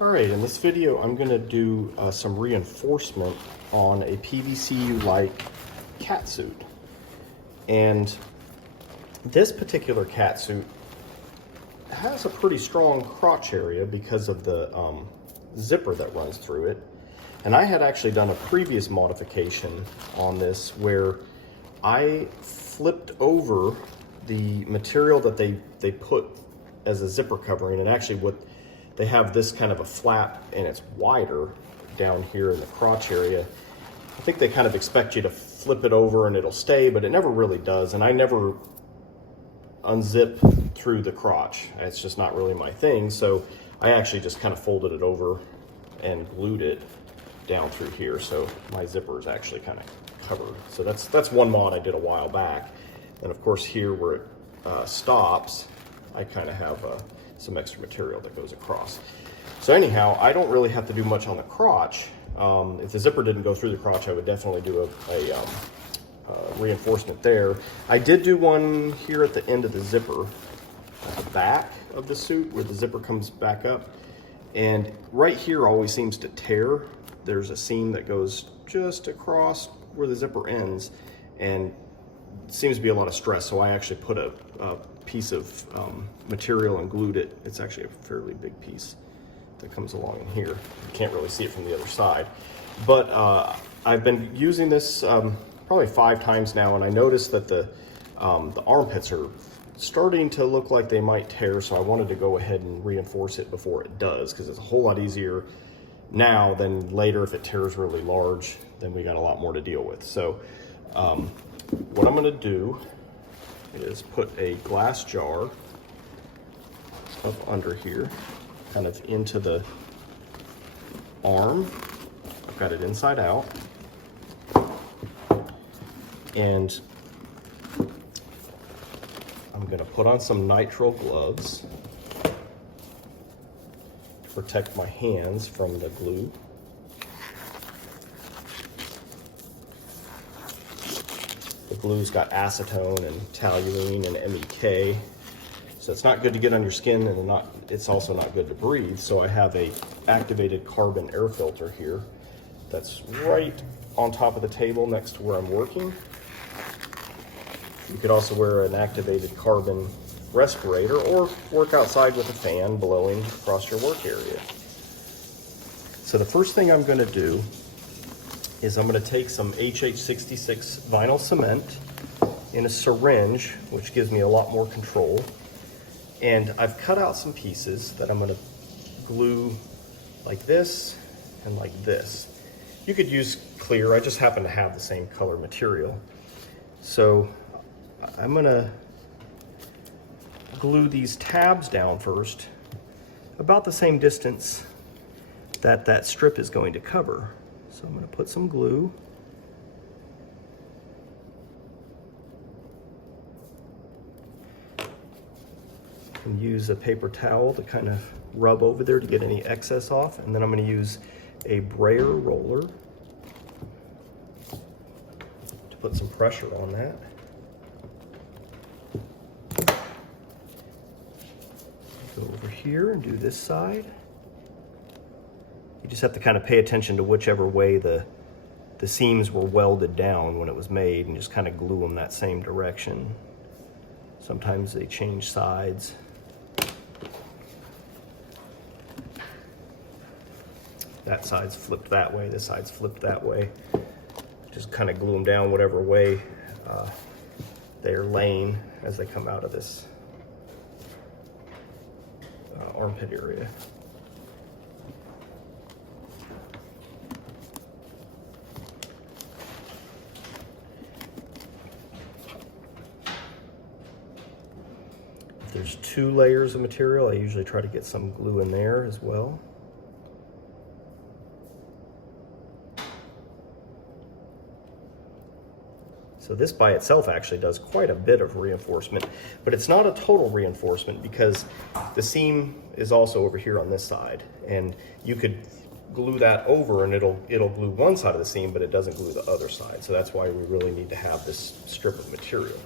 Alright, in this video I'm going to do some reinforcement on a PVC-u-like catsuit. And this particular catsuit has a pretty strong crotch area because of the zipper that runs through it. And I had actually done a previous modification on this where I flipped over the material that they put as a zipper covering, and actually they have this kind of a flap and it's wider down here in the crotch area. I think they kind of expect you to flip it over and it'll stay, but it never really does. And I never unzip through the crotch. It's just not really my thing. So I actually just kind of folded it over and glued it down through here. So my zipper is actually kind of covered. So that's one mod I did a while back. And of course here where it stops, I kind of have some extra material that goes across. So anyhow, I don't really have to do much on the crotch. If the zipper didn't go through the crotch, I would definitely do a reinforcement there. I did do one here at the end of the zipper, at the back of the suit where the zipper comes back up. And right here always seems to tear. There's a seam that goes just across where the zipper ends, and it seems to be a lot of stress. So I actually put a piece of material and glued it. It's actually a fairly big piece that comes along in here. You can't really see it from the other side. But I've been using this probably 5 times now, and I noticed that the armpits are starting to look like they might tear, so I wanted to go ahead and reinforce it before it does, because it's a whole lot easier now than later. If it tears really large, then we got a lot more to deal with. So what I'm gonna do is put a glass jar up under here, kind of into the arm. I've got it inside out. And I'm gonna put on some nitrile gloves to protect my hands from the glue. The glue's got acetone and toluene and MEK, so it's not good to get on your skin, and it's also not good to breathe. So I have a activated carbon air filter here that's right on top of the table next to where I'm working. You could also wear an activated carbon respirator or work outside with a fan blowing across your work area. So the first thing I'm going to do is I'm going to take some HH66 vinyl cement in a syringe, which gives me a lot more control. And I've cut out some pieces that I'm going to glue like this and like this. You could use clear, I just happen to have the same color material. So I'm going to glue these tabs down first, about the same distance that that strip is going to cover. So I'm going to put some glue. And use a paper towel to kind of rub over there to get any excess off. And then I'm going to use a brayer roller to put some pressure on that. Go over here and do this side. You just have to kind of pay attention to whichever way the seams were welded down when it was made, and just kind of glue them that same direction. Sometimes they change sides. That side's flipped that way, this side's flipped that way. Just kind of glue them down whatever way they're laying as they come out of this armpit area. If there's 2 layers of material, I usually try to get some glue in there as well. So this by itself actually does quite a bit of reinforcement, but it's not a total reinforcement because the seam is also over here on this side, and you could glue that over and it'll glue one side of the seam, but it doesn't glue the other side. So that's why we really need to have this strip of material.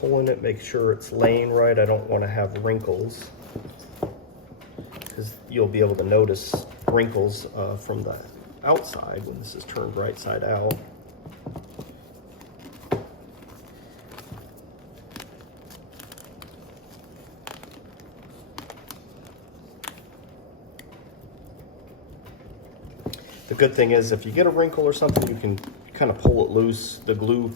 pulling it, make sure it's laying right. I don't want to have wrinkles, because you'll be able to notice wrinkles from the outside when this is turned right side out. The good thing is if you get a wrinkle or something, you can kind of pull it loose. The glue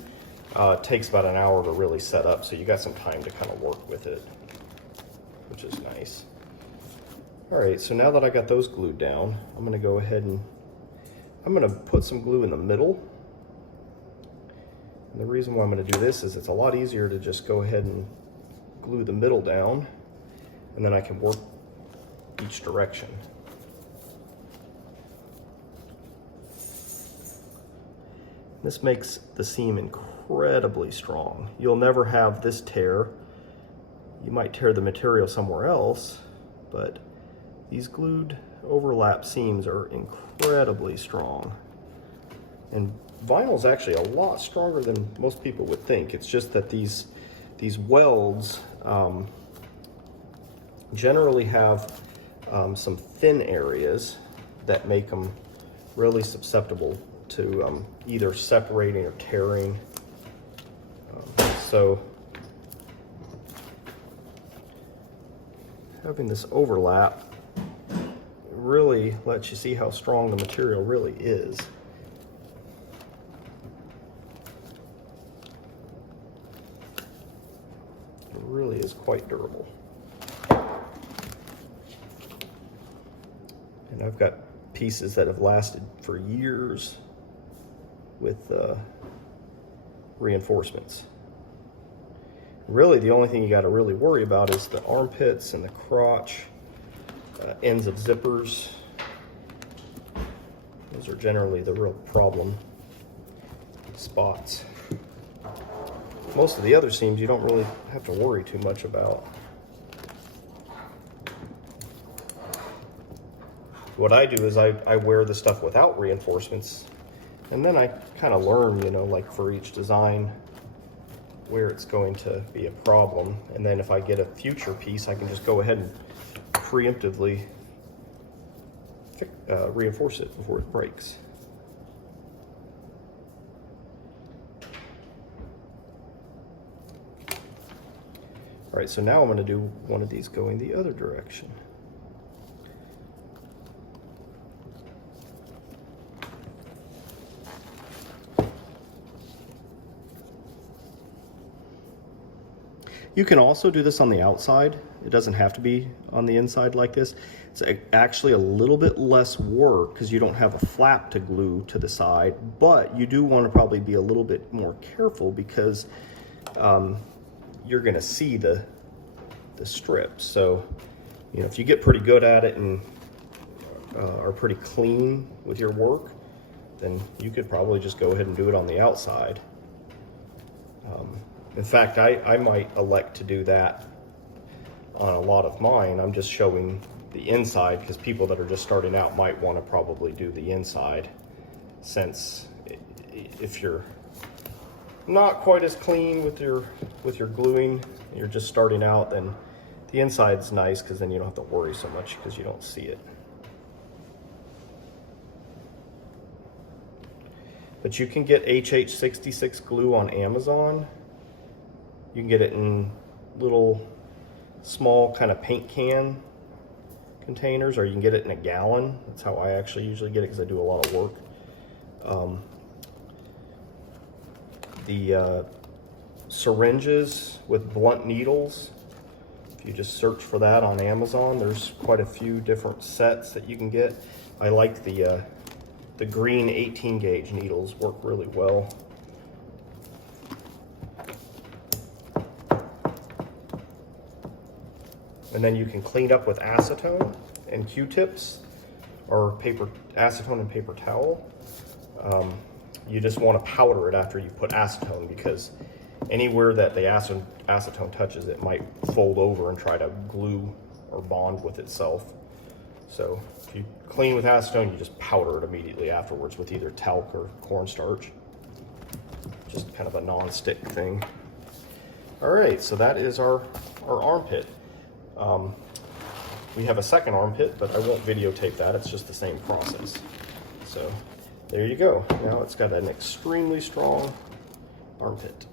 takes about an hour to really set up, so you got some time to kind of work with it, which is nice. All right, so now that I got those glued down, I'm gonna go ahead and I'm gonna put some glue in the middle. And the reason why I'm gonna do this is it's a lot easier to just go ahead and glue the middle down, and then I can work each direction. This makes the seam incredibly strong. You'll never have this tear. You might tear the material somewhere else, but these glued overlap seams are incredibly strong. And vinyl is actually a lot stronger than most people would think. It's just that these welds generally have some thin areas that make them really susceptible to either separating or tearing. So having this overlap really lets you see how strong the material really is. It really is quite durable. And I've got pieces that have lasted for years with reinforcements. Really, the only thing you got to really worry about is the armpits and the crotch, ends of zippers. Those are generally the real problem spots. Most of the other seams you don't really have to worry too much about. What I do is I wear the stuff without reinforcements, and then I kind of learn, you know, like for each design where it's going to be a problem. And then if I get a future piece, I can just go ahead and preemptively reinforce it before it breaks. All right, so now I'm going to do one of these going the other direction. You can also do this on the outside. It doesn't have to be on the inside like this. It's actually a little bit less work because you don't have a flap to glue to the side, but you do want to probably be a little bit more careful because you're going to see the strips. So, you know, if you get pretty good at it and are pretty clean with your work, then you could probably just go ahead and do it on the outside. In fact, I might elect to do that on a lot of mine. I'm just showing the inside because people that are just starting out might want to probably do the inside, since if you're not quite as clean with your gluing, you're just starting out, then the inside's nice because then you don't have to worry so much because you don't see it. But you can get HH66 glue on Amazon. You can get it in little small kind of paint can containers, or you can get it in a gallon. That's how I actually usually get it because I do a lot of work. The syringes with blunt needles, if you just search for that on Amazon, there's quite a few different sets that you can get. I like the green 18 gauge needles, work really well. And then you can clean up with acetone and Q-tips, or acetone and paper towel. You just want to powder it after you put acetone, because anywhere that the acetone touches, it might fold over and try to glue or bond with itself. So if you clean with acetone, you just powder it immediately afterwards with either talc or cornstarch. Just kind of a non-stick thing. All right, so that is our armpit. We have a second armpit, but I won't videotape that. It's just the same process. So there you go. Now it's got an extremely strong armpit.